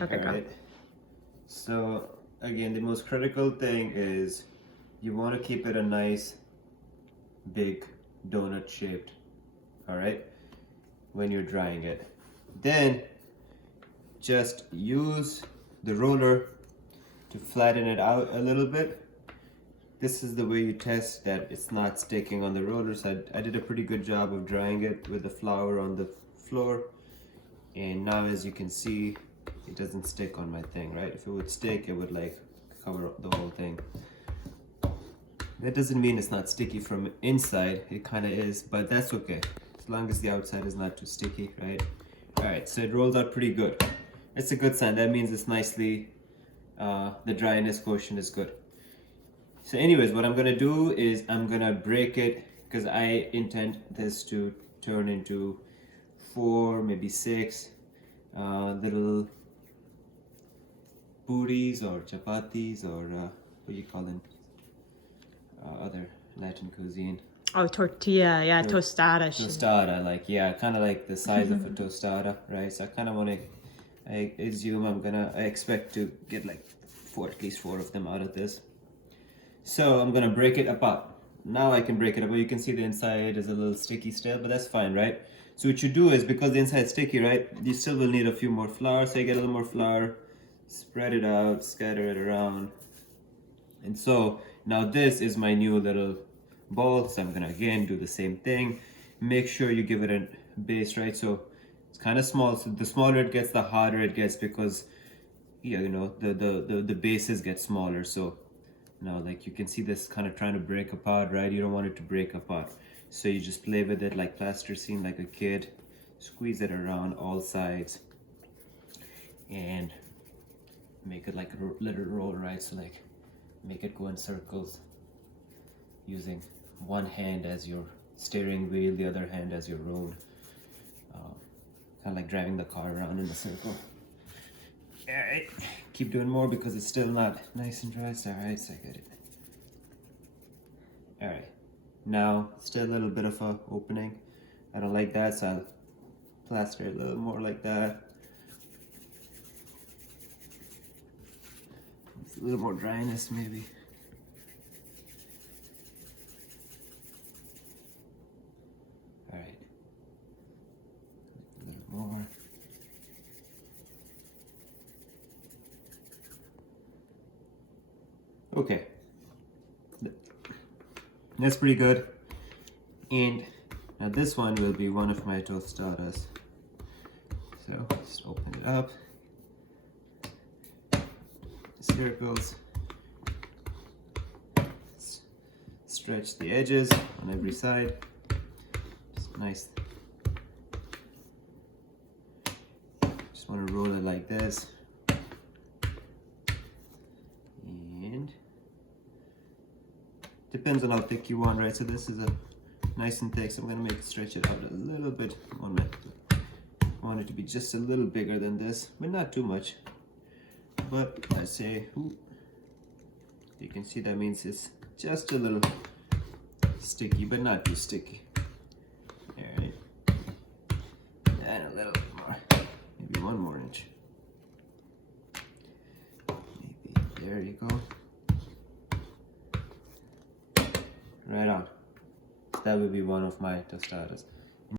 Okay, All go. right. So again, the most critical thing is you want to keep it a nice, big donut shaped. All right. When you're drying it, then just use the roller to flatten it out a little bit. This is the way you test that it's not sticking on the roller. So I did a pretty good job of drying it with the flour on the floor. And now as you can see, it doesn't stick on my thing, right? If it would stick, it would like cover up the whole thing. That doesn't mean it's not sticky from inside. It kind of is, but that's okay. As long as the outside is not too sticky, right? All right, so it rolls out pretty good. It's a good sign. That means it's nicely, the dryness quotient is good. So anyways, what I'm gonna do is I'm gonna break it because I intend this to turn into 4, maybe 6 little puris or chapatis or what do you call them? Other Latin cuisine. Oh, tortilla, yeah, tostada. Tostada, like, yeah, kind of like the size of a tostada, right? So I kind of want to, I assume I expect to get like at least 4 of them out of this. So I'm gonna break it apart. Now I can break it apart. You can see the inside is a little sticky still, but that's fine, right? So what you do is, because the inside is sticky, right, you still will need a few more flour. So you get a little more flour, spread it out, scatter it around. And so now this is my new little bowl. So I'm gonna again do the same thing. Make sure you give it a base, right? So it's kind of small. So the smaller it gets, the harder it gets because, yeah, you know, the bases get smaller. So now, like, you can see this kind of trying to break apart, right? You don't want it to break apart. So you just play with it like plasticine, like a kid. Squeeze it around all sides and make it like a little roll, right? So like make it go in circles using one hand as your steering wheel, the other hand as your road. Kind of like driving the car around in a circle. All right, keep doing more because it's still not nice and dry. So, all right, so I get it. All right, now still a little bit of a opening. I don't like that, so I'll plaster it a little more like that. It's a little more dryness maybe. All right, a little more. Okay, that's pretty good. And now this one will be one of my tostadas. So just open it up, circles, stretch the edges on every side. Just nice. Just want to roll it like this. And depends on how thick you want, right? So this is a nice and thick, so I'm gonna make it stretch it out a little bit. I want it to be just a little bigger than this, but not too much. But I say, ooh, you can see that means it's just a little sticky, but not too sticky. All right, and a little bit more, maybe 1 more inch. Maybe there you go. Right on. That would be one of my tostadas.